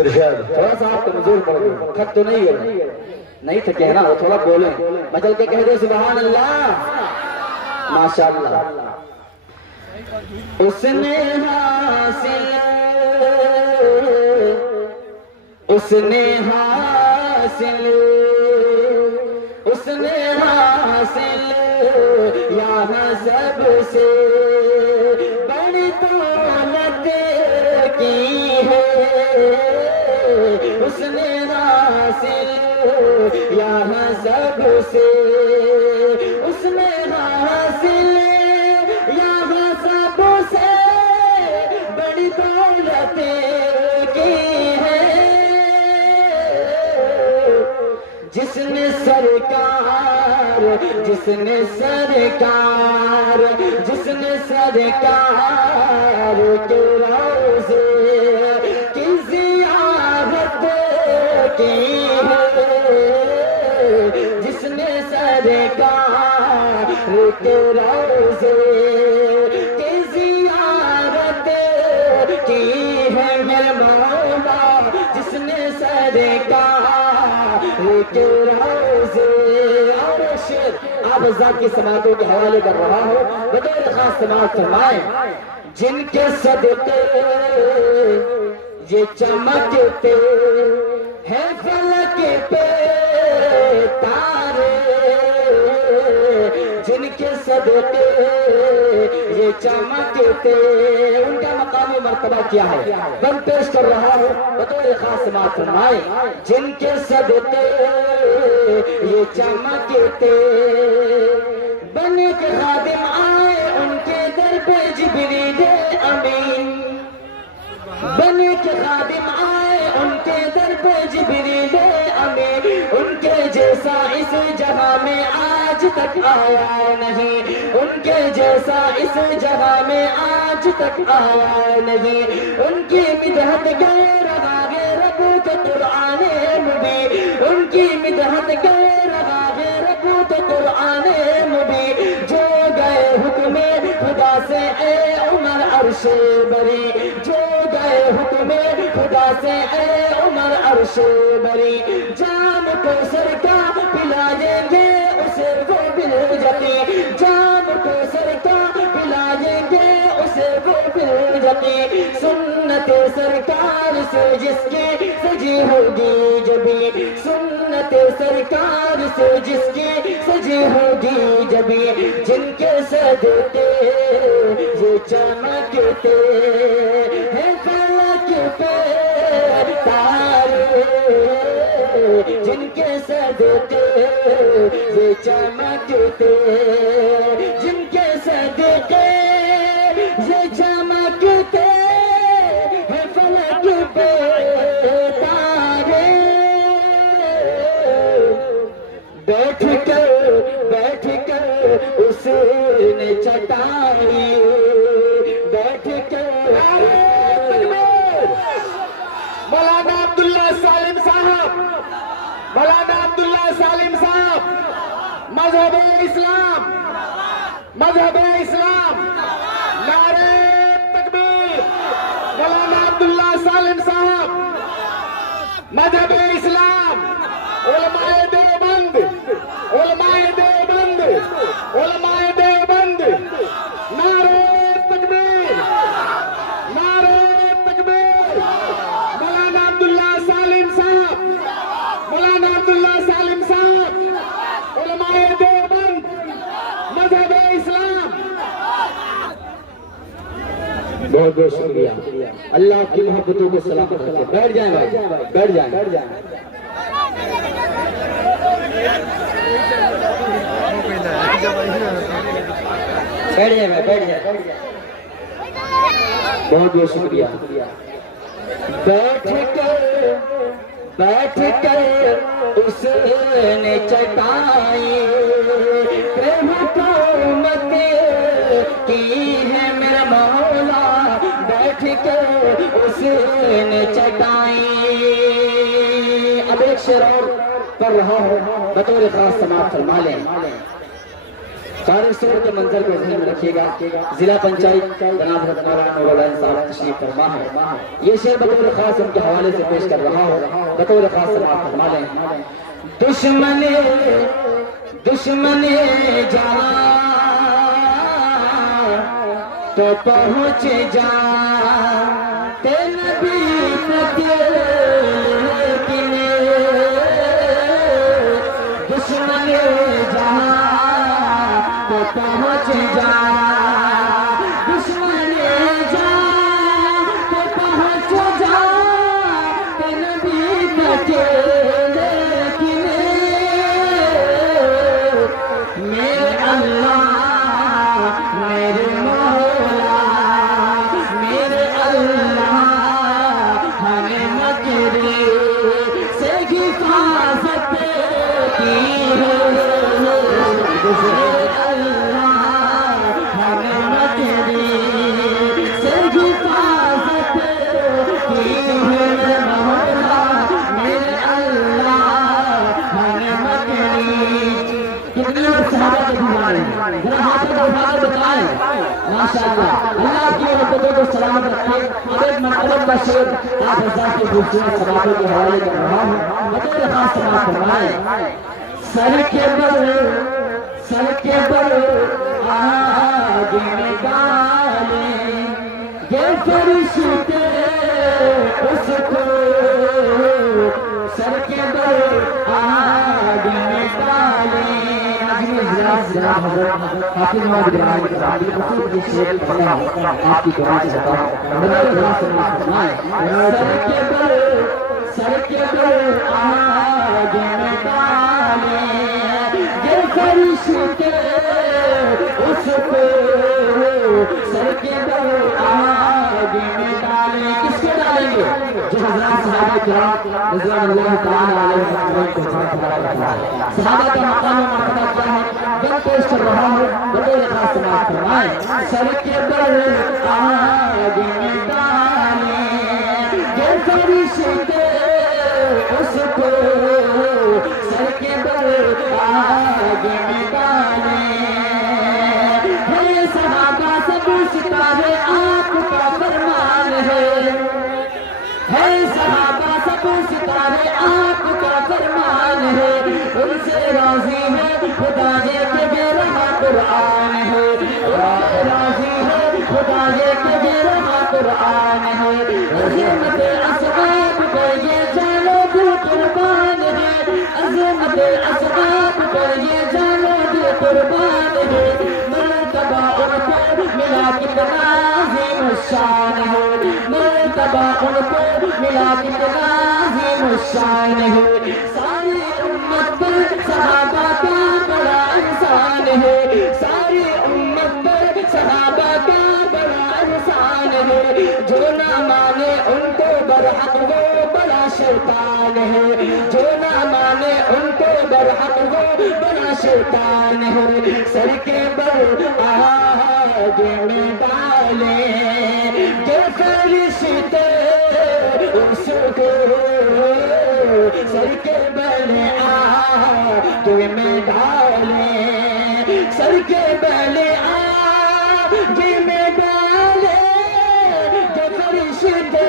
ارشاد تھوڑا سا آپ کو مزور پڑ گئے، خط تو نہیں ہے، نہیں تھا کہنا، وہ تھوڑا بولیں، بدل کے کہہ دے سبحان اللہ، ماشاءاللہ۔ اس نے حاصل، اس نے حاصل، اس نے حاصل یہاں سب سے بڑی دولت کی ہے، اس نے حاصل یہاں سب سے، اس نے حاصل یہاں سب سے بڑی دولت کی ہے، جس نے سرکار، جس نے سرکار، جس نے سرکار کے روضے کی زیارت کی ہے، جس نے سرکار کے روضے کی زیارت کی ہے، میرے مولا جس نے سرکار کے روضے۔ اور شعر آپ ذات کی سماعتوں کے حوالے کر رہا ہوں، بطور خاص سماعت فرمائیں، جن کے صدقے یہ چمکتے ہیں فلک پہ تارے، جن کے صدقے یہ چمکتے، ان کا مقامی مرتبہ کیا ہے بن پیش کر رہا ہوں، بطور خاص سماعت فرمائیں، جن کے صدقے یہ چمکتے، بنے کے خادم آئے ان کے در پہ جبریل امین، بنے کے خادم آئے ان کے در پہ جبریل امین، ان کے جیسا اس جہاں میں آج تک آیا نہیں، ان کے جیسا اس جہاں میں آج تک آیا نہیں، ان کی مدحت گئے رواغ ربو تو قرآن مبین، ان کی مدحت گئے رواغ ربو تو قرآن مبین، جو گئے حکم خدا سے اے عمر عرش بری، جو گئے حکم خدا سے اے عمر عرش بری، جام کو سر کا پلائیں گے اسے وہ بالجتی، جام کو سر کا پلائیں گے اسے وہ بالجتی، سنت سرکار سے جس کی سجی ہوگی جبی، سنت سرکار سے جس کی سجی ہوگی جبی، جن کے صدقے یہ چمکتے ہیں فلک پہ تارے، جن کے صدقے یہ چمکتے، جن کے صدقے یہ چمکتے ہیں فلک پہ تارے، بیٹھ کر اس نے چٹائی، بیٹھ کر مولانا عبداللہ سالم صاحب، مولانا عبداللہ سالم صاحب، مذہب اسلام، مذہب اسلام، نعرہ تکبیر، مولانا عبداللہ سالم صاحب، مذہب اسلام، علماء دیوبند، علماء دیوبند، علماء دیوبند، نعرہ تکبیر، نعرہ تکبیر، مولانا عبداللہ سالم صاحب، مولانا عبداللہ سالم صاحب، علماء دیوبند، مذہب اسلام۔ بہت بہت شکریہ، اللہ کی محبتوں کو سلامت رکھے، بیٹھ جائیں بھائی، بیٹھ جائیں، بیٹھ جائیں، بیٹھ جائیں، بہت بہت شکریہ۔ بیٹھ کر اس نے چٹائی پہ حکومت کی ہے، میرا مولا بیٹھ کر اس نے چٹائی۔ اب ایک شعر اور پڑھ رہا ہوں، بطور خاص سماعت فرما لیں، سارے سور کے منظر کو ذہن میں رکھیے گا. ضلع پنچایت جناب حضرت مولانا نورالعین صاحب تشریف فرما ہے. یہ شعر بطور خاص ان کے حوالے سے پیش کر رہا ہوں. بطور خاص سماعت فرما لیں. دشمن جان تو پہنچ جا نبی تک، لیکن دشمن جہاں تو پہنچ جا، دشمن جہاں تو پہنچ جا نبی تک، لیکن میرے اللہ میرے مولا میرے اللہ ہمیں مکر سے حفاظت کی ہے، میرے اللہ ہمیں مکر سے حفاظت کی ہے، مولا میرے اللہ ہمیں مکر. کتنے صحابہ کے دیوانے ذرا ہاتھ کو اٹھا کر بتائیں ماشاءاللہ. اللہ کی محبتوں کو سلامت رکھے. اب ایک مرتبہ کا شعر آپ حضرات کے خوبصورت صحابہ کے حوالے کر رہا ہوں. بطور خاص سماعت فرمائیں. سر کے بل آگ میں ڈالیں گے فرشتے اس کو، سر کے بل آگ میں ڈالیں. حافظ محمد ابراہیم کے ساتھ یہ خصوص کی شعر پڑھنا آپ کی دعا سے بتا. سر کے بل آگ میں ڈالیں گے فرشتے اس کو، سر کے بل آگ میں ڈالیں. کس کو ڈالیں گے؟ جو حضرات صحابہ کرام رضوان اللہ تعالی علیہ کو صحابہ کا مقام و مرتبہ کیا ہے میں پیش کر رہا ہوں. بطور خاص سماعت فرمائیں. سر کے بل آگ میں ڈالیں گے فرشتے اس کو، سر کے بل آگ میں ڈالیں. ہے صحابہ سب ستارے آپ کا فرمان ہے صحابہ سب ستارے آپ کا فرمان ہے، ان سے راضی ہے خدا یہ کہ بے رہا قرآن ہے، ان سے راضی ہے خدا یہ کہ بے رہا قرآن ہے. عظمت اصحاب پر یہ جانو دل قربان ہے، عظمت اصحاب پر یہ جانو دل قربان ہے. مرتبہ ان کو ملا کتنا عظیم الشان ہے، مرتبہ ان کو ملا کتنا عظیم الشان ہے. ساری امت پر صحابہ کا بڑا انسان ہے، ساری امت پر صحابہ کا بڑا انسان ہے. جو نہ مانے ان کو برحق وہ بڑا شیطان ہے، جو نہ مانے ان کو برحق وہ بڑا شیطان ہے. سر کے بل آگ میں ڈالیں گے فرشتے اس کو، سر کے بل آگ میں ڈالیں، سر کے بل آگ میں ڈالیں گے فرشتے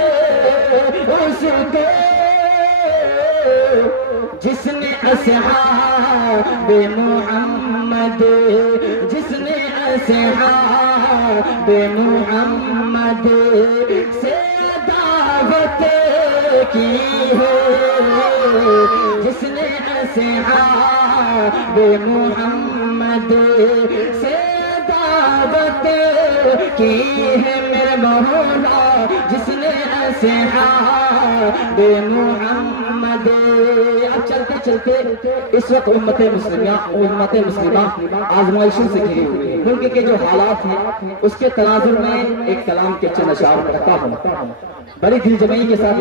اس کو، جس نے اصحاب محمد، جس نے اصحاب محمد سے دعوت کی ہے، جس نے اصحاب محمد سے دعوت کی ہے. میرے مولا جس نے اصحاب محمد. اب چلتے چلتے اس وقت امت مسلمہ آزمائشوں سے گھری ہوئی ہے. ملک کے جو حالات ہیں اس کے تناظر میں ایک کلام کے چند اشعار پڑھتا ہوں. بڑی دل جمعی کے ساتھ